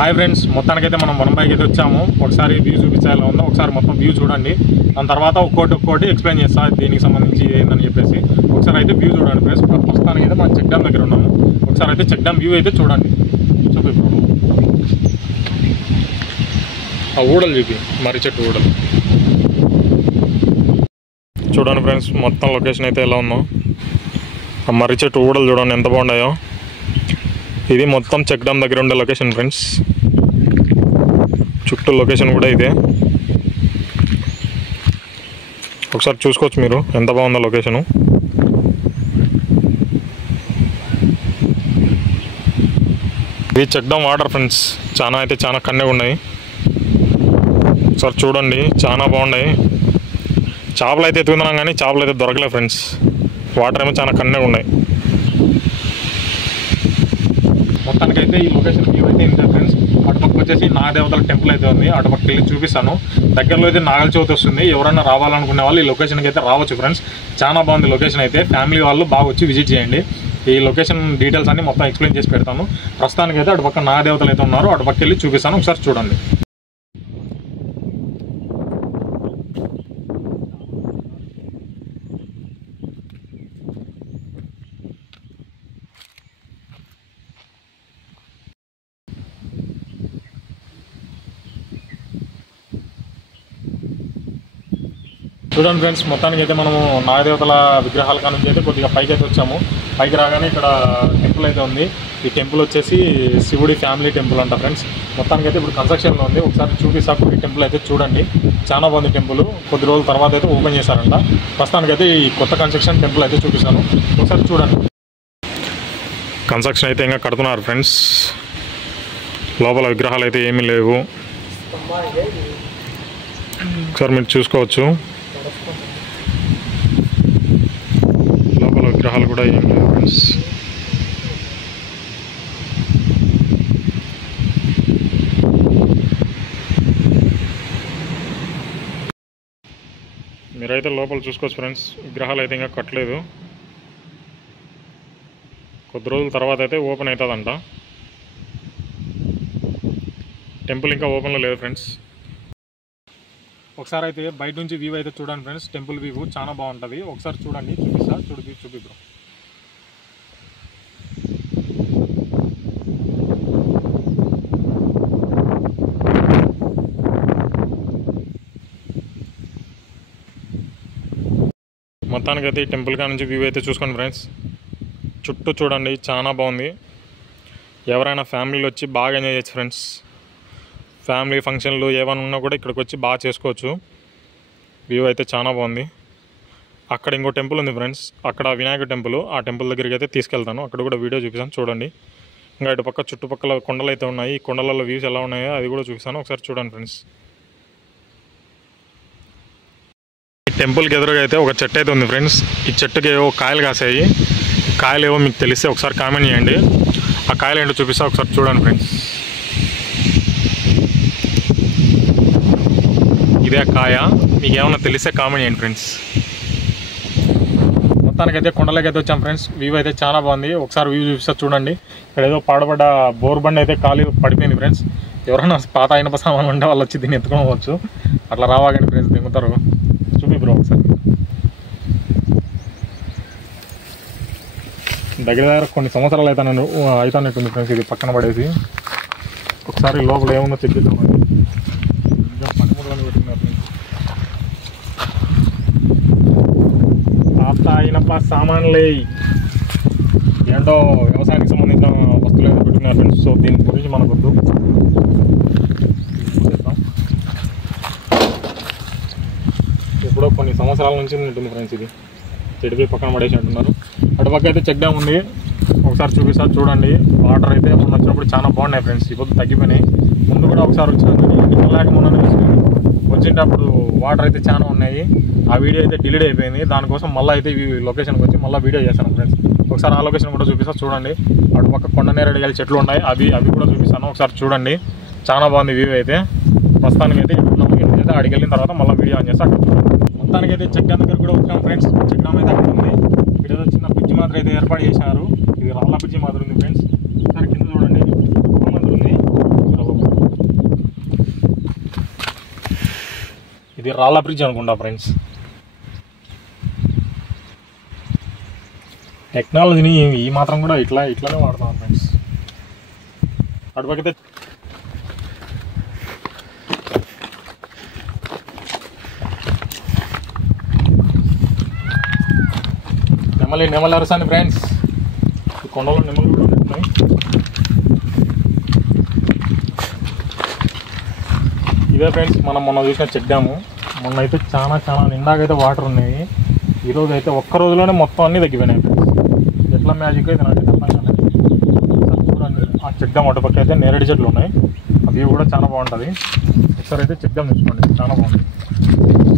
Hi friends, మొత్తానికైతే మనం వనంపైకి అయితే వచ్చాము. ఒకసారి వ్యూ చూపించాలి ఉందో ఒకసారి మొత్తం వ్యూ చూడండి. దాని తర్వాత ఒక్కోటి ఎక్స్ప్లెయిన్ చేస్తా దీనికి సంబంధించి ఏందని చెప్పేసి. ఒకసారి అయితే వ్యూ చూడండి ఫ్రెండ్స్. ప్రస్తుతానికి అయితే మనం చెక్ డ్యామ్ దగ్గర ఉన్నాము. ఒకసారి అయితే చెక్ డ్యామ్ వ్యూ అయితే చూడండి. చూపి ఆ ఊడలు చూపి, మర్రి చెట్టు ఊడలు చూడండి ఫ్రెండ్స్. మొత్తం లొకేషన్ అయితే ఎలా ఉందో, ఆ మర్రి చెట్టు ఊడలు చూడండి ఎంత బాగున్నాయో. ఇది మొత్తం చెక్ డ్యామ్ దగ్గర ఉండే లొకేషన్ ఫ్రెండ్స్. చుట్టూ లొకేషన్ కూడా ఇదే, ఒకసారి చూసుకోవచ్చు మీరు ఎంత బాగుందో లొకేషను. ఇది చెక్ డ్యామ్ వాటర్ ఫ్రెండ్స్. చాలా కన్నెగా ఉన్నాయి. ఒకసారి చూడండి, చాలా బాగున్నాయి. చేపలు అయితే ఎత్తుకున్నాం కానీ చేపలు అయితే దొరకలేదు ఫ్రెండ్స్. వాటర్ ఏమో చాలా కన్నెగా ఉన్నాయి. మొత్తానికైతే ఈ లొకేషన్ వ్యూ అయితే ఇంతే ఫ్రెండ్స్. అటుపక్క వచ్చేసి నాగదేవతల టెంపుల్ అయితే ఉంది. అటుపక్క వెళ్ళి చూపిస్తాను. దగ్గరలో అయితే నాగల చవితి వస్తుంది. ఎవరైనా రావాలనుకునే వాళ్ళు ఈ లొకేషన్కి అయితే రావచ్చు ఫ్రెండ్స్. చాలా బాగుంది లొకేషన్ అయితే. ఫ్యామిలీ వాళ్ళు బాగా వచ్చి విజిట్ చేయండి. ఈ లొకేషన్ డీటెయిల్స్ అన్ని మొత్తం ఎక్స్ప్లెయిన్ చేసి పెడతాను. ప్రస్తుతానికైతే అటుపక్క నాగదేవతలు అయితే ఉన్నారు. అటుపక్క వెళ్ళి చూపిస్తాను. ఒకసారి చూడండి. చూడండి ఫ్రెండ్స్, మొత్తానికి అయితే మనము నాగదేవతల విగ్రహాల కానుంచి అయితే కొద్దిగా పైకి అయితే వచ్చాము. పైకి రాగానే ఇక్కడ టెంపుల్ అయితే ఉంది. ఈ టెంపుల్ వచ్చేసి శివుడి ఫ్యామిలీ టెంపుల్ అంట ఫ్రెండ్స్. మొత్తానికి అయితే ఇప్పుడు కన్స్ట్రక్షన్లో ఉంది. ఒకసారి చూపిస్తాకు ఈ టెంపుల్ అయితే చూడండి. చాలా బాగుంది టెంపుల్. కొద్ది రోజుల తర్వాత అయితే ఓపెన్ చేశారంట. ప్రస్తుతానికి అయితే ఈ కొత్త కన్స్ట్రక్షన్ టెంపుల్ అయితే చూపిస్తాను. ఒకసారి చూడండి. కన్స్ట్రక్షన్ అయితే ఇంకా కడుతున్నారు ఫ్రెండ్స్. లోపల విగ్రహాలు అయితే ఏమీ లేవు. ఒకసారి మీరు చూసుకోవచ్చు. లోపల విగ్రహాలు కూడా ఏం లేవు ఫ్రెండ్స్. మీరైతే లోపల చూసుకోవచ్చు ఫ్రెండ్స్. విగ్రహాలు అయితే ఇంకా కట్టలేదు. కొద్ది రోజుల తర్వాత అయితే ఓపెన్ అవుతుందంట. టెంపుల్ ఇంకా ఓపెన్లో లేదు ఫ్రెండ్స్. ఒకసారి అయితే బయట నుంచి వ్యూ అయితే చూడండి ఫ్రెండ్స్. టెంపుల్ వ్యూ చాలా బాగుంటుంది. ఒకసారి చూడండి, చూపిస్తా. చూపి బ్రో. మొత్తానికైతే ఈ టెంపుల్ కా నుంచి వ్యూ అయితే చూసుకోండి ఫ్రెండ్స్. చుట్టూ చూడండి, చాలా బాగుంది. ఎవరైనా ఫ్యామిలీలో వచ్చి బాగా ఎంజాయ్ చేయొచ్చు ఫ్రెండ్స్. ఫ్యామిలీ ఫంక్షన్లు ఏమైనా ఉన్నా కూడా ఇక్కడికి వచ్చి బాగా చేసుకోవచ్చు. వ్యూ అయితే చాలా బాగుంది. అక్కడ ఇంకో టెంపుల్ ఉంది ఫ్రెండ్స్. అక్కడ వినాయక టెంపుల్. ఆ టెంపుల్ దగ్గరికి అయితే తీసుకెళ్తాను. అక్కడ కూడా వీడియో చూపిస్తాను చూడండి. ఇంకా ఇటు పక్క చుట్టుపక్కల కొండలు అయితే ఉన్నాయి. ఈ కొండలలో వ్యూస్ ఎలా ఉన్నాయో అది కూడా చూపిస్తాను. ఒకసారి చూడండి ఫ్రెండ్స్. ఈ టెంపుల్కి ఎదురుగా అయితే ఒక చెట్టు అయితే ఉంది ఫ్రెండ్స్. ఈ చెట్టుకి ఏవో కాయలు కాసాయి. కాయలు ఏవో మీకు తెలిస్తే ఒకసారి కామెంట్ చేయండి. ఆ కాయలు ఏంటో చూపిస్తా. ఒకసారి చూడండి ఫ్రెండ్స్. ఇదే కాయ. మీకు ఏమైనా తెలిస్తే కామెంట్ చేయండి ఫ్రెండ్స్. మొత్తానికైతే కొండలకైతే వచ్చాం ఫ్రెండ్స్. వ్యూ అయితే చాలా బాగుంది. ఒకసారి వ్యూ చూపిస్తా చూడండి. ఇక్కడ ఏదో పాడబడ్డ బోర్ బండి అయితే ఖాళీ పడిపోయింది ఫ్రెండ్స్. ఎవరైనా పాత ఇనప సామాన్లు ఉంటే వాళ్ళు వచ్చి దీన్ని ఎత్తుకోవచ్చు. అట్లా రావాగండి ఫ్రెండ్స్, దిగుతారు. చూపి బ్రో ఒకసారి. దగ్గర కొన్ని సంవత్సరాలు అవుతానట్టుంది ఫ్రెండ్స్. ఇది పక్కన పడేసి ఒకసారి లోపల ఏముందో చెక్ చేద్దామని పనిముట్లు పెట్టినారు ఫ్రెండ్స్. పాత ఇనప సామాన్లే ఏంటో వ్యవసాయానికి సంబంధించిన వస్తువులు ఏదో పెట్టినారు ఫ్రెండ్స్. సో దీని గురించి మనకు వద్దు. ఎప్పుడో కొన్ని సంవత్సరాల నుంచి ఉంటుంది ఫ్రెండ్స్. ఇది చెడిపోయి పక్కన పడేసి అంటున్నారు. అటుపక్క అయితే చెక్ డ్యామ్ ఉంది. ఒకసారి చూపిస్తారు చూడండి. వాటర్ అయితే మొన్న వచ్చినప్పుడు చాలా బాగున్నాయి ఫ్రెండ్స్. ఇప్పుడు తగ్గిపోయినాయి. ముందు కూడా ఒకసారి వచ్చాను. మొన్న వచ్చినప్పుడు వాటర్ అయితే చాలా ఉన్నాయి. ఆ వీడియో అయితే డిలీట్ అయిపోయింది. దానికోసం మళ్ళీ అయితే ఈ లొకేషన్కి వచ్చి మళ్ళీ వీడియో చేశాను ఫ్రెండ్స్. ఒకసారి ఆ లొకేషన్ కూడా చూపిస్తాను చూడండి. అటుపక్క కొండనేరేడు చెట్లు ఉన్నాయి. అవి కూడా చూపిస్తాను. ఒకసారి చూడండి. చాలా బాగుంది వ్యూ అయితే. ప్రస్తుతానికి అయితే అయితే అడిగి వెళ్ళిన తర్వాత మళ్ళీ వీడియో ఆన్ చేస్తే అక్కడ చూడండి. మొత్తానికైతే చెక్ డ్యామ్ దగ్గర కూడా వచ్చాం ఫ్రెండ్స్. చెక్ డ్యామ్ అయితే అక్కడ ఉంది. ఇక్కడ ఏదో చిన్న బ్రిడ్జ్ మాత్రం అయితే ఏర్పాటు చేశారు. ఇది రాళ్ళ బ్రిడ్జ్ మాత్రం ఉంది ఫ్రెండ్స్. ఒకసారి కింద చూడండి. మంది ఉంది. ఇది రాళ్ళ బ్రిడ్జ్ అనుకుంటా ఫ్రెండ్స్. టెక్నాలజీని ఈ మాత్రం కూడా ఇట్లానే వాడతాం ఫ్రెండ్స్. అటుపక్కైతే నెమలి అరసాని ఫ్రెండ్స్. ఈ కొండలో నెమలు కూడా ఉన్నాయి. ఇదే ఫ్రెండ్స్ మనం మొన్న చూసిన చెక్ డ్యాము. మొన్న అయితే చాలా నిండాకైతే వాటర్ ఉన్నాయి. ఈరోజు అయితే ఒక్క రోజులోనే మొత్తం అన్నీ తగ్గిపోయినాయి ఫ్రెండ్స్. ఎట్లా మ్యాజిక్ అయితే నాకైతే అర్థం కాలేదు. చూడండి ఆ చెక్ డ్యామ్ అటుపక్క అయితే నేరేడు చెట్లు ఉన్నాయి. ఆ వ్యూ కూడా చాలా బాగుంటుంది. ఒకసారి అయితే చెక్ డ్యామ్ చూసుకోండి, చాలా బాగుంది.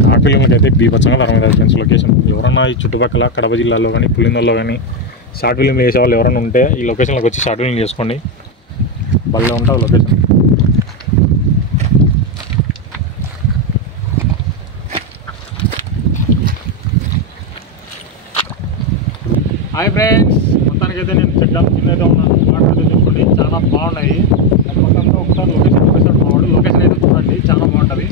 షార్ట్ ఫిలింకి అయితే బీభత్సంగా తరగదు ఫ్రెండ్స్ లొకేషన్. ఎవరన్నా ఈ చుట్టుపక్కల కడప జిల్లాలో కానీ పులిందల్లో కానీ షార్ట్ ఫిలింలు చేసే వాళ్ళు ఎవరైనా ఉంటే ఈ లొకేషన్లోకి వచ్చి షార్ట్ ఫిలిం చేసుకోండి. భలే ఉంటుంది లొకేషన్. హాయ్ ఫ్రెండ్స్, మొత్తానికైతే నేను చెక్ డ్యామ్ కింద అయితే ఉన్నాను. వాటర్ అయితే చూసుకోండి, చాలా బాగున్నాయి. మొత్తంలో ఒకసారి లొకేషన్ బాగుంది. లొకేషన్ అయితే చూడండి, చాలా బాగుంటుంది.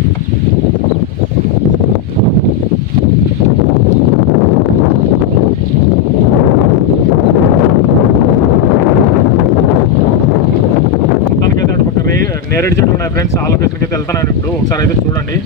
మొత్తానికైతే అటు పక్క నేరేడు చెట్లు ఉన్నాయి ఫ్రెండ్స్. ఆ లొకేషన్కి అయితే వెళ్తున్నాను ఇప్పుడు. ఒకసారి అయితే చూడండి.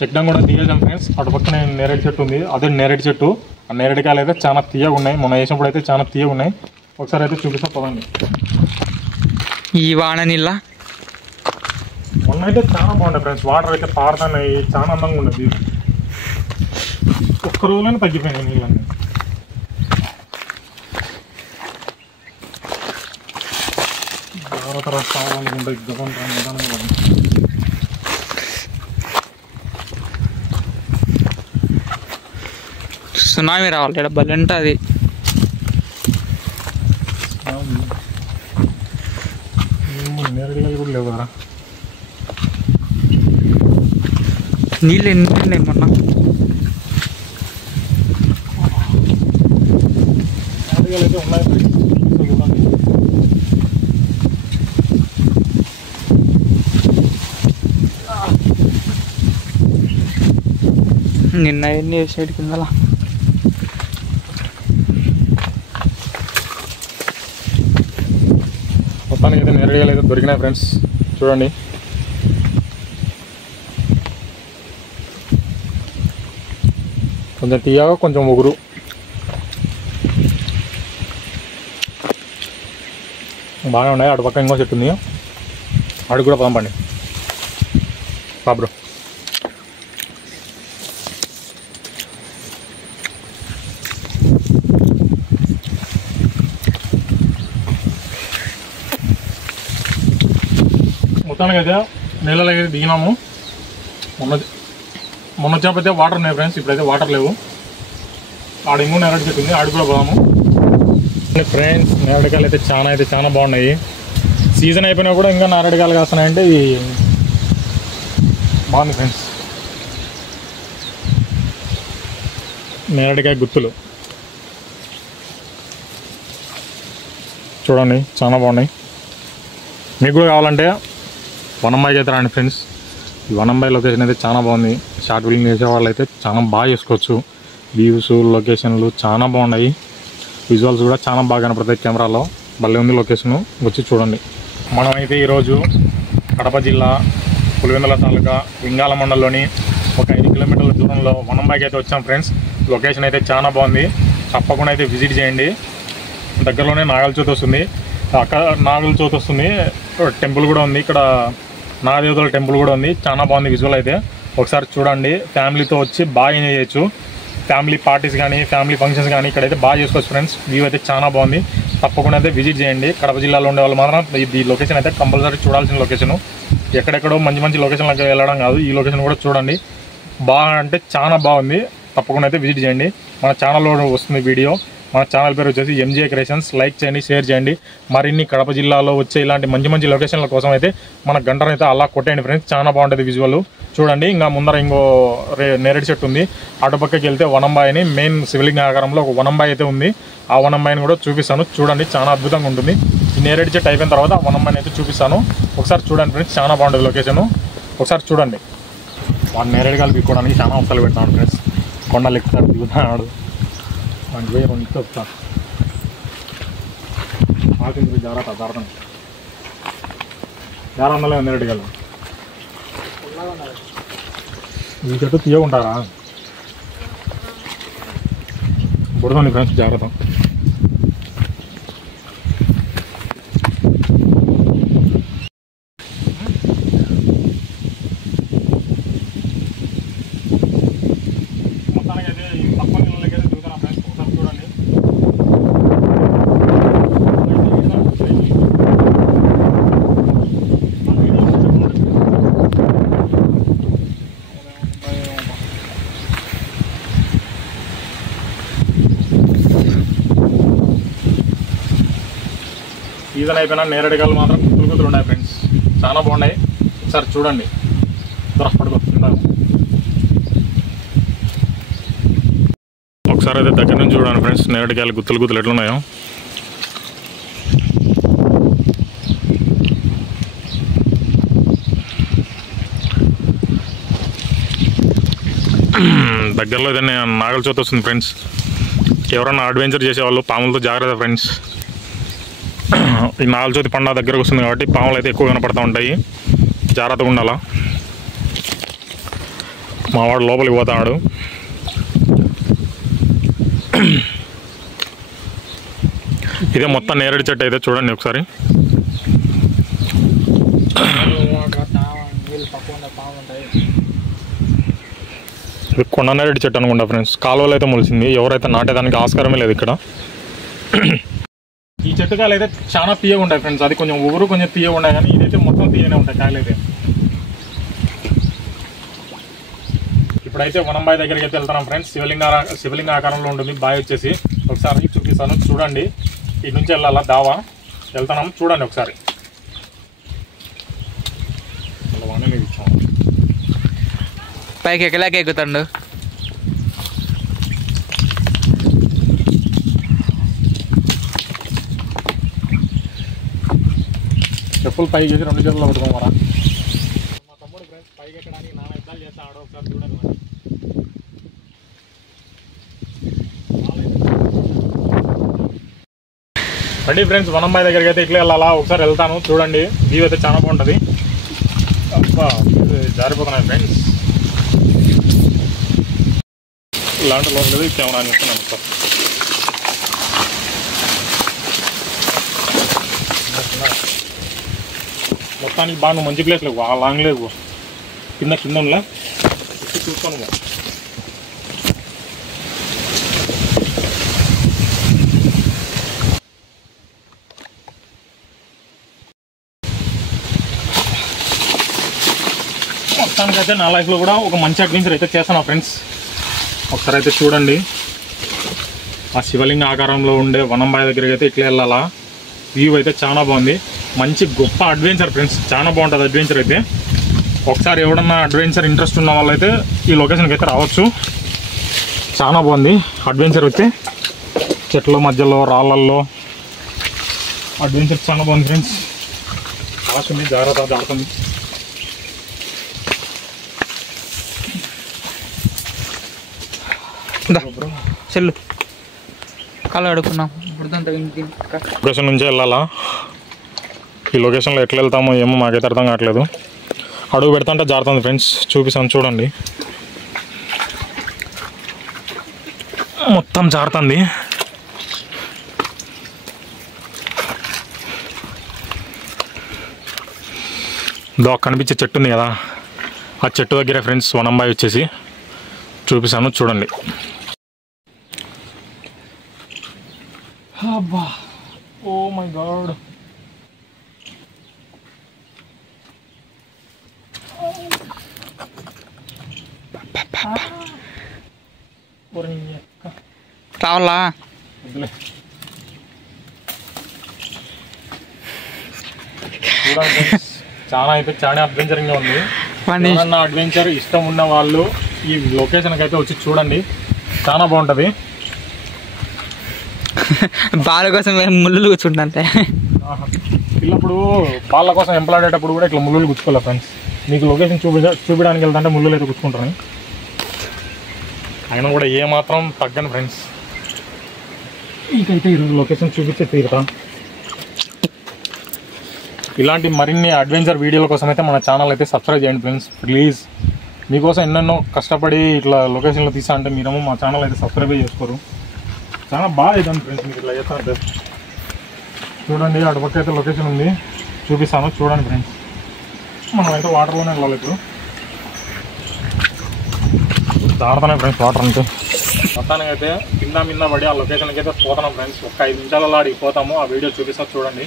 చెక్ డ్యామ్ కూడా దిగేసాం ఫ్రెండ్స్. అటు పక్కన నేరేడు చెట్టు ఉంది, అదే నేరేడు చెట్టు. ఆ నేరేడుకాయలు అయితే చాలా తీయగా ఉన్నాయి. మొన్న వేసినప్పుడు అయితే చాలా తీయగా ఉన్నాయి. ఒకసారి అయితే చూపిస్తా పదండి. ఈ వాన నీళ్ళ మొన్న అయితే చాలా బాగుంటాయి ఫ్రెండ్స్. వాటర్ అయితే పారుతున్నాయి, చాలా అందంగా ఉండదు. ఒక్క రోజులోనే తగ్గిపోయినాయి నీళ్ళన్నీ. జాగ్రత్త రావాలనుకుంటే సునామీ రావాలి ఇక్కడ బలి ఉంటుంది. నేరేడుకాయలు కూడా లేవు కదా. నీళ్ళు ఎన్ని ఉన్నాయి మొన్న? నేరేడుకాయలు అయితే ఉన్నాయి. నిన్న ఎన్ని సైడ్ కిందలా మొత్తానికి అయితే నేరేడుకాయలు అయితే దొరికినాయి ఫ్రెండ్స్. చూడండి, కొంచెం తీయగా కొంచెం ఒగురు. బాగానే ఉన్నాయి. అటు పక్క ఇంకో చెట్టు ఉంది, అడుగు కూడా పంపండి పాబ్రో. మొత్తానికి అయితే నీళ్ళలో అయితే దిగినాము. మొన్న వచ్చేపైతే వాటర్ ఉన్నాయి ఫ్రెండ్స్. ఇప్పుడైతే వాటర్ లేవు. ఆడ ఇంకో నేరేడు చెట్టు ఉంది, ఆడు కూడా పోదాము ఫ్రెండ్స్. నేరేడుకాయలు అయితే చాలా బాగున్నాయి. సీజన్ అయిపోయినా కూడా ఇంకా నేరేడుకాయలు కాస్తున్నాయంటే ఇది బాగుంది ఫ్రెండ్స్. నేరేడుకాయ గుత్తులు చూడండి, చాలా బాగున్నాయి. మీకు కూడా కావాలంటే వనంబాయికి అయితే రండి ఫ్రెండ్స్. ఈ వనంబాయి లొకేషన్ అయితే చాలా బాగుంది. షార్ట్ ఫిల్మ్ చేసే వాళ్ళు అయితే చాలా బాగా చేసుకోవచ్చు. వ్యూస్, లొకేషన్లు చాలా బాగున్నాయి. విజువల్స్ కూడా చాలా బాగా కనపడతాయి కెమెరాలో. భలే ఉంది లొకేషను, వచ్చి చూడండి. మనమైతే ఈరోజు కడప జిల్లా పులివెందుల తాలూకా లింగాల మండలంలోని ఒక 5 కిలోమీటర్ల దూరంలో వనంబాయికి అయితే వచ్చాం ఫ్రెండ్స్. లొకేషన్ అయితే చాలా బాగుంది. తప్పకుండా అయితే విజిట్ చేయండి. దగ్గరలోనే నాగల చవితి వస్తుంది. అక్కడ నాగుల చవితి వస్తుంది. టెంపుల్ కూడా ఉంది ఇక్కడ, నాగదేవతల టెంపుల్ కూడా ఉంది. చాలా బాగుంది విజువల్ అయితే. ఒకసారి చూడండి. ఫ్యామిలీతో వచ్చి బాగా ఎంజాయ్ చేయొచ్చు. ఫ్యామిలీ పార్టీస్ కానీ ఫ్యామిలీ ఫంక్షన్స్ కానీ ఇక్కడైతే బాగా చేసుకోవచ్చు ఫ్రెండ్స్. వ్యూ అయితే చాలా బాగుంది. తప్పకుండా అయితే విజిట్ చేయండి. కడప జిల్లాలో ఉండే వాళ్ళు మాత్రం ఈ లొకేషన్ అయితే కంపల్సరీ చూడాల్సిన లొకేషను. ఎక్కడెక్కడో మంచి లొకేషన్లకు వెళ్ళడం కాదు, ఈ లొకేషన్ కూడా చూడండి. బాగా అంటే చాలా బాగుంది. తప్పకుండా అయితే విజిట్ చేయండి. మన ఛానల్లో వస్తుంది వీడియో. మన ఛానల్ పేరు వచ్చేసి ఎంజే క్రియేషన్స్. లైక్ చేయండి, షేర్ చేయండి. మరిన్ని కడప జిల్లాలో వచ్చే ఇలాంటి మంచి మంచి లొకేషన్ల కోసం అయితే మన గంటను అయితే అలా కొట్టేయండి ఫ్రెండ్స్. చాలా బాగుంటుంది విజువల్ చూడండి. ఇంకా ముందర ఇంకో నేరేడు చెట్టు ఉంది. అటుపక్కకి వెళ్తే వనంబాయి అని మెయిన్ శివలింగ ఆకారంలో ఒక వనంబాయి అయితే ఉంది. ఆ వనంబాయిని కూడా చూపిస్తాను చూడండి, చాలా అద్భుతంగా ఉంటుంది. ఈ నేరేడు చెట్టు అయిపోయిన తర్వాత ఆ వనంబాయిని అయితే చూపిస్తాను. ఒకసారి చూడండి ఫ్రెండ్స్, చాలా బాగుంటుంది లొకేషన్. ఒకసారి చూడండి. వాడు నేరేడుగాలు పీక్కోవడానికి చాలా అవసరాలు పెడతాను ఫ్రెండ్స్. కొండలు ఎక్కుతాడు, దిగుతాడు. వాడికి పోయి 2 ఇస్తే వస్తాను. ఆకింది జాగ్రత్త, జారందలే నేరేడుగాలు. ఈ చెట్టు తీయకుంటారా? బుడదండి ఫ్రెండ్స్, జాగ్రత్త. సీజన్ అయిపోయినా నేరేడుగాలు మాత్రం గుత్తులు ఉన్నాయి ఫ్రెండ్స్, చాలా బాగున్నాయి. ఒకసారి చూడండి. పడుకో ఒకసారి అయితే దగ్గర నుంచి చూడండి ఫ్రెండ్స్, నేరేడుగాయలు గుత్తులు ఎట్లున్నాయో. దగ్గరలో అయితే నాగల చోత వస్తుంది ఫ్రెండ్స్. ఎవరన్నా అడ్వెంచర్ చేసేవాళ్ళు పాములతో జాగ్రత్త ఫ్రెండ్స్. ఈ నాగల చవితి పండుగ దగ్గరకు వస్తుంది కాబట్టి పాములు అయితే ఎక్కువ కనపడుతూ ఉంటాయి, జాగ్రత్తగా ఉండాలా. మావాడు లోపలికి పోతాడు. ఇదే మొత్తం నేరేడు చెట్టు అయితే చూడండి ఒకసారి. ఇది కొండ నేరేడు చెట్టు అనుకుంటా ఫ్రెండ్స్. కాలువలు అయితే మొలిసింది, ఎవరైతే నాటేదానికి ఆస్కారమే లేదు ఇక్కడ. ఈ చెట్టు కాయలు అయితే చాలా తీయగా ఉంటాయి ఫ్రెండ్స్. అది కొంచెం ఊరు కొంచెం తీయగా ఉంటాయి, కానీ ఇదైతే మొత్తం తీయనే ఉంటాయి కాయలు అయితే. ఇప్పుడైతే వనంబాయి దగ్గరికి అయితే వెళ్తున్నాం ఫ్రెండ్స్. శివలింగ ఆకారంలో ఉంటుంది బావి వచ్చేసి. ఒకసారి చూపిస్తాను చూడండి. ఇటు నుంచి వెళ్ళాలా దావా, వెళ్తున్నాం చూడండి ఒకసారి. పైకి ఎక్కలేక ఎక్కుతాడు. చెప్పులు పైకి చేసి 2 చేతుల్లో పట్టుకోమరా. మా తమ్ముడు ఫ్రెండ్స్ పైకి ఎక్కడానికి నాన్న ఇద్దాలు చేస్తా ఆడ. ఒకసారి చూడండి మరి. రండి ఫ్రెండ్స్, వనంబాయి దగ్గరికి అయితే ఇట్లా వెళ్ళాలా. ఒకసారి వెళ్తాను చూడండి. వ్యూ అయితే చాలా బాగుంటుంది. జారిపోతున్నాయి ఫ్రెండ్స్. ఇలాంటి లోపల కెమెరా చేస్తున్నాను సార్. మొత్తానికి బాగా మంచి ప్లేస్ లేవు, ఆ లాంగ్ లేవు. కింద చూస్తాను. మొత్తానికైతే నా లైఫ్లో కూడా ఒక మంచి అడ్వెంచర్ అయితే చేస్తాను ఫ్రెండ్స్. ఒకసారి అయితే చూడండి. ఆ శివలింగ ఆకారంలో ఉండే వనంబాయి దగ్గరికి అయితే ఇట్లా వెళ్ళాలా. వ్యూ అయితే చాలా బాగుంది. మంచి గొప్ప అడ్వెంచర్ ఫ్రెండ్స్, చాలా బాగుంటుంది అడ్వెంచర్ అయితే. ఒకసారి ఎవడన్నా అడ్వెంచర్ ఇంట్రెస్ట్ ఉన్న వాళ్ళైతే ఈ లొకేషన్కి అయితే రావచ్చు. చాలా బాగుంది అడ్వెంచర్ అయితే. చెట్ల మధ్యలో రాళ్ళల్లో అడ్వెంచర్ చాలా బాగుంది ఫ్రెండ్స్. కాస్తుంది, జాగ్రత్త. చెల్లు కాలు అడుకున్నాం. లొకేషన్ నుంచే వెళ్ళాలా. ఈ లొకేషన్లో ఎట్లా వెళ్తామో ఏమో మాకైతే అర్థం కావట్లేదు. అడుగు పెడతాంటే జారుతుంది ఫ్రెండ్స్, చూపిస్తాను చూడండి. మొత్తం జారుతుంది. కనిపించే చెట్టు ఉంది కదా, ఆ చెట్టు దగ్గరే ఫ్రెండ్స్ వనంబాయి వచ్చేసి. చూపిస్తాను చూడండి. అబ్బా, ఓ మై గాడ్. రావాలా? వద్దులే. చూడండి చాలా అయితే చాలా అడ్వెంచరింగ్గా ఉంది. ఏమన్నా అడ్వెంచర్ ఇష్టం ఉన్న వాళ్ళు ఈ లొకేషన్కి అయితే వచ్చి చూడండి, చాలా బాగుంటుంది. బాల కోసం ముళ్ళు కూర్చుంటే పిల్లప్పుడు వాళ్ళ కోసం ఎంపలాడేటప్పుడు కూడా ఇట్లా ముళ్ళు గుచ్చుకోవాలి ఫ్రెండ్స్. మీకు లొకేషన్ చూపించడానికి వెళ్తుంటే ముళ్ళు అయితే గుచ్చుకుంటాను. అయినా కూడా ఏమాత్రం తగ్గను ఫ్రెండ్స్. మీకైతే ఈరోజు లొకేషన్ చూపించే తీరుతా. ఇలాంటి మరిన్ని అడ్వెంచర్ వీడియోల కోసం అయితే మన ఛానల్ అయితే సబ్స్క్రైబ్ చేయండి ఫ్రెండ్స్ ప్లీజ్. మీకోసం ఎన్నెన్నో కష్టపడి ఇట్లా లొకేషన్లో తీసా అంటే మీరేమో మా ఛానల్ అయితే సబ్స్క్రైబ్ చేసుకోరు. చాలా బాగా అవుతుంది ఫ్రెండ్స్ మీకు ఇట్లా చేస్తానంటే. చూడండి అటుపక్క అయితే లొకేషన్ ఉంది, చూపిస్తాను చూడండి ఫ్రెండ్స్. మనం అయితే వాటర్లోనే వెళ్ళాలి. ఇప్పుడు దాడుతానే ఫ్రెండ్స్ వాటర్ అంటే. మొత్తానికి అయితే కింద మింద పడి ఆ లొకేషన్కి అయితే పోతున్నాం ఫ్రెండ్స్. ఒక 5 నిమిషాలలో అడిగి పోతాము. ఆ వీడియో చూపిస్తాను చూడండి.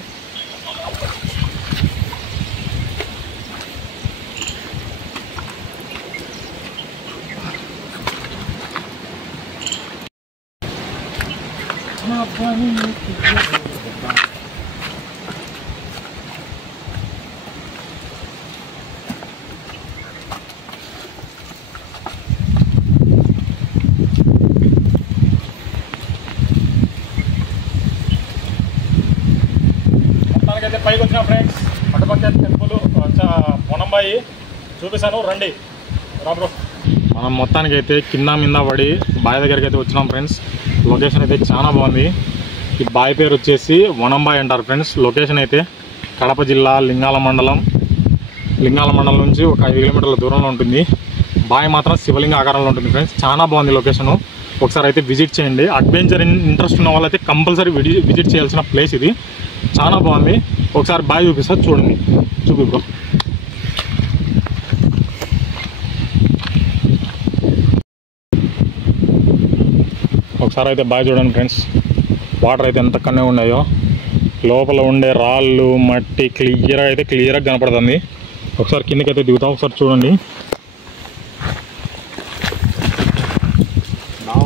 మొత్తానికైతే పైకి వచ్చిన ఫ్రెండ్స్. అటుపక్క టెంపుల్ పొనంబాయి చూపిస్తాను రండి రాబ్రో. మనం మొత్తానికైతే కింద మింద పడి బావి దగ్గరికి అయితే వచ్చినాం ఫ్రెండ్స్. లొకేషన్ అయితే చాలా బాగుంది. ఈ బావి పేరు వచ్చేసి వనంబాయి అంటారు ఫ్రెండ్స్. లొకేషన్ అయితే కడప జిల్లా లింగాల మండలం నుంచి ఒక 5 కిలోమీటర్ల దూరంలో ఉంటుంది. బావి మాత్రం శివలింగ ఆకారంలో ఉంటుంది ఫ్రెండ్స్. చాలా బాగుంది లొకేషను. ఒకసారి అయితే విజిట్ చేయండి. అడ్వెంచర్ ఇంట్రెస్ట్ ఉన్న వాళ్ళైతే కంపల్సరీ విజిట్ చేయాల్సిన ప్లేస్ ఇది. చాలా బాగుంది. ఒకసారి బావి చూపిస్తా చూడండి. చూపిబ్రో. ఒకసారి అయితే బాగా చూడండి ఫ్రెండ్స్. వాటర్ అయితే ఎంత కన్నే ఉన్నాయో. లోపల ఉండే రాళ్ళు మట్టి క్లియర్గా కనపడుతుంది. ఒకసారి కిందకైతే దిగుతాం, ఒకసారి చూడండి.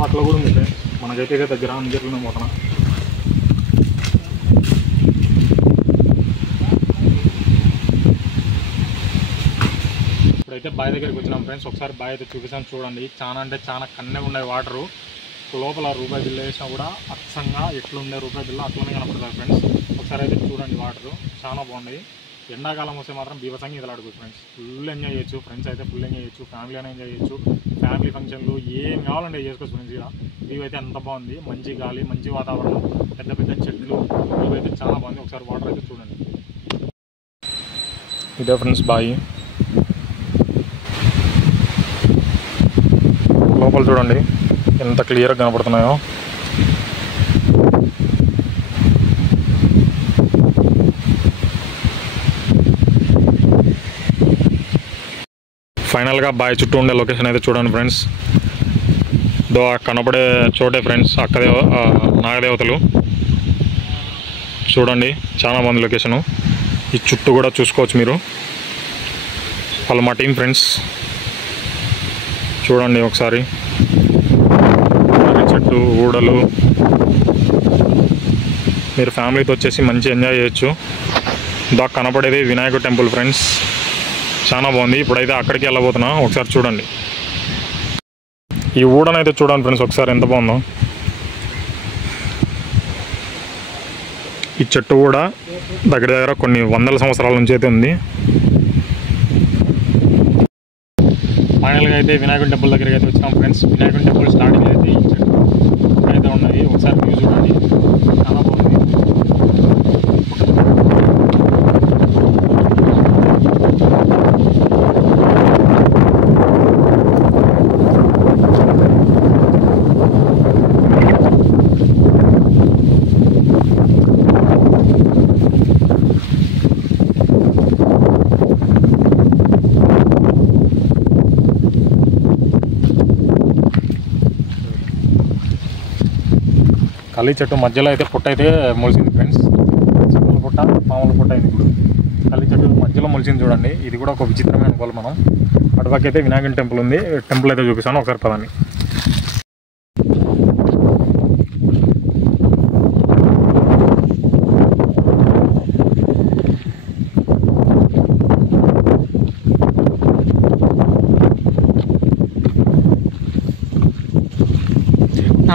అట్లా కూడా ఉంది ఫ్రెండ్స్. మనకైతే దగ్గర అందరిలోనే పోతున్నా. ఇప్పుడైతే బావి దగ్గరికి వచ్చినాం ఫ్రెండ్స్. ఒకసారి బావి అయితే చూపిస్తాను చూడండి. చాలా అంటే చాలా కన్నే ఉన్నాయి వాటరు. లోపల రూపాయి బిల్లు వేసినా కూడా అచ్చంగా ఎట్లుండే రూపాయి బిల్లు అట్లనే కనపడుతుంది ఫ్రెండ్స్. ఒకసారి అయితే చూడండి వాటరు చాలా బాగున్నాయి. ఎండాకాలం వస్తే మాత్రం బీభత్సంగా ఈదలాడుకోవచ్చు ఫ్రెండ్స్. ఫుల్ ఎంజాయ్ చేయొచ్చు. ఫ్రెండ్స్ అయితే ఫుల్ ఎంజాయ్ చేయొచ్చు. ఫ్యామిలీ అయినా ఎంజాయ్ చేయొచ్చు. ఫ్యామిలీ ఫంక్షన్లు ఏం కావాలంటే చేసుకోవచ్చు ఫ్రెండ్స్. ఇక్కడ వ్యూ అయితే అంత బాగుంది. మంచి గాలి, మంచి వాతావరణం, పెద్ద పెద్ద చెట్లు, వ్యూ అయితే చాలా బాగుంది. ఒకసారి వాటర్ అయితే చూడండి. ఇదే ఫ్రెండ్స్ బావి. లోపల చూడండి ఎంత క్లియర్గా కనపడుతున్నాయో. ఫైనల్గా బావి చుట్టూ ఉండే లొకేషన్ అయితే చూడండి ఫ్రెండ్స్. కనపడే చోటే ఫ్రెండ్స్ నాగదేవతలు చూడండి. చాలా బాగుంది లొకేషను. ఈ చుట్టూ కూడా చూసుకోవచ్చు మీరు. వాళ్ళు మా టీం ఫ్రెండ్స్. చూడండి ఒకసారి చెట్టు ఊడలు. మీరు ఫ్యామిలీతో వచ్చేసి మంచి ఎంజాయ్ చేయొచ్చు. కనపడేది వినాయకుడు టెంపుల్ ఫ్రెండ్స్. చాలా బాగుంది. ఇప్పుడైతే అక్కడికి వెళ్ళబోతున్నా. ఒకసారి చూడండి. ఈ ఊడనైతే చూడండి ఫ్రెండ్స్ ఒకసారి ఎంత బాగుందో. ఈ చెట్టు కూడా దగ్గర కొన్ని వందల సంవత్సరాల నుంచి అయితే ఉంది. ఫైనల్గా అయితే వినాయకుడి టెంపుల్ దగ్గరికి అయితే వచ్చినాం ఫ్రెండ్స్. వినాయకుడి టెంపుల్ స్టార్టింగ్ అయితే ఈ చెట్టు అయితే ఉన్నది. ఒకసారి వ్యూ చూడండి చాలా బాగుంది. కల్లి చెట్టు మధ్యలో అయితే పుట్ట అయితే మొలిసింది ఫ్రెండ్స్. చెప్పుల పుట్ట మామూలు పుట్ట అయింది. ఇప్పుడు కల్లి చెట్టు మధ్యలో మొలిసింది చూడండి. ఇది కూడా ఒక విచిత్రమే అనుకోవాలి మనం. అటుపక్క అయితే వినాయకుని టెంపుల్ ఉంది. టెంపుల్ అయితే చూపిస్తాను ఒకసారి పదండి.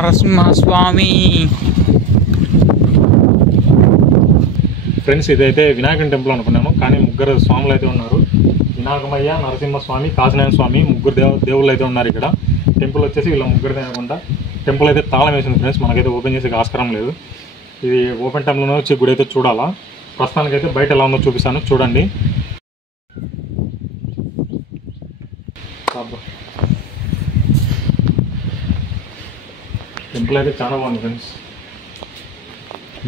నరసింహస్వామి. ఫ్రెండ్స్ ఇదైతే వినాయకుని టెంపుల్ అనుకున్నాను, కానీ ముగ్గురు స్వాములు అయితే ఉన్నారు. వినాయకమయ్య, నరసింహస్వామి, కాశీనారాయణ స్వామి ముగ్గురు దేవుళ్ళు అయితే ఉన్నారు ఇక్కడ. టెంపుల్ వచ్చేసి వీళ్ళ ముగ్గురిదే అనుకుంటా. టెంపుల్ అయితే తాళం వేసింది ఫ్రెండ్స్, మనకైతే ఓపెన్ చేసే ఆస్కారం లేదు. ఇది ఓపెన్ టైంలోనే వచ్చి గుడి అయితే చూడాలా. ప్రస్తుతానికైతే బయట ఎలా ఉందో చూపిస్తాను, చూడండి. టెంపుల్ అయితే చాలా బాగుంది ఫ్రెండ్స్.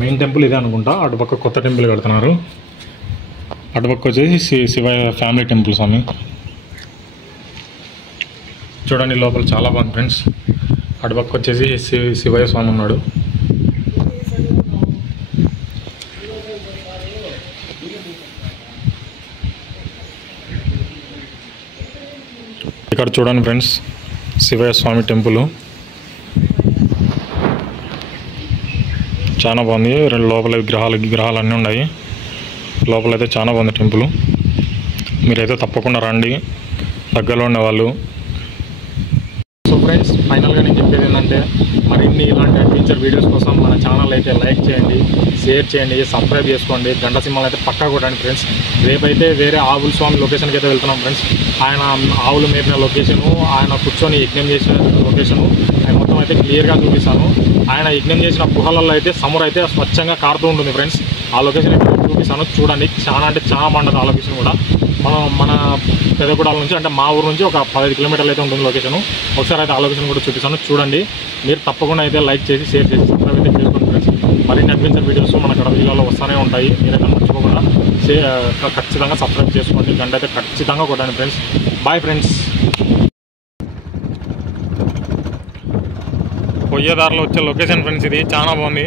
మెయిన్ టెంపుల్ ఇదే అనుకుంటా. అటుపక్క కొత్త టెంపుల్ కడుతున్నారు. అటుపక్క వచ్చేసి శివయ్య ఫ్యామిలీ టెంపుల్ స్వామి. చూడండి లోపల చాలా బాగుంది ఫ్రెండ్స్. అటుపక్క వచ్చేసి శివయ్య స్వామి ఉన్నాడు. ఇక్కడ చూడండి ఫ్రెండ్స్, శివయ్య స్వామి టెంపుల్ చాలా బాగుంది. రెండు లోపల విగ్రహాలు అన్నీ ఉన్నాయి. లోపలైతే చాలా బాగుంది టెంపుల్. మీరైతే తప్పకుండా రండి, దగ్గరలో ఉండేవాళ్ళు. సో ఫ్రెండ్స్, ఫైనల్గా నేను చెప్పేది ఏంటంటే, మరిన్ని ఇలాంటి అడ్వెంచర్ వీడియోస్ కోసం మన ఛానల్ అయితే లైక్ చేయండి, షేర్ చేయండి, సబ్స్క్రైబ్ చేసుకోండి. గంట సింహాలు అయితే పక్కా కొట్టండి ఫ్రెండ్స్. రేపైతే వేరే ఆవుల స్వామి లొకేషన్కి అయితే వెళ్తున్నాం ఫ్రెండ్స్. ఆయన ఆవులు మేపిన లొకేషను, ఆయన కూర్చొని యజ్ఞం చేసిన లొకేషను, ఆయన మొత్తం అయితే క్లియర్గా చూపిస్తాను. ఆయన యజ్ఞం చేసిన గుహలలో అయితే సముద్రం అయితే స్వచ్ఛంగా కారుతూ ఉంటుంది ఫ్రెండ్స్. ఆ లొకేషన్ అయితే చూపిస్తాను, చూడండి. చాలా అంటే చాలా బాగుంటుంది ఆ లొకేషన్ కూడా. మన పెదగూడల నుంచి, అంటే మా ఊరు నుంచి ఒక 15 కిలోమీటర్లు అయితే ఉంటుంది లొకేషన్. ఒకసారి అయితే ఆ లొకేషన్ కూడా చూపిస్తాను, చూడండి. మీరు తప్పకుండా అయితే లైక్ చేసి, షేర్ చేసి, సబ్స్క్రైబ్ అయితే చేసుకోండి ఫ్రెండ్స్. మరిన్ని అడ్వెంచర్ వీడియోస్ మన కడప జిల్లాలో వస్తూనే ఉంటాయి. మీరైతే మర్చిపోకుండా ఖచ్చితంగా సబ్స్క్రైబ్ చేసుకోండి. గంట అయితే ఖచ్చితంగా కొట్టండి ఫ్రెండ్స్. Bye friends. పొయ్యేదారిలో వచ్చే లొకేషన్ ఫ్రెండ్స్, ఇది చాలా బాగుంది.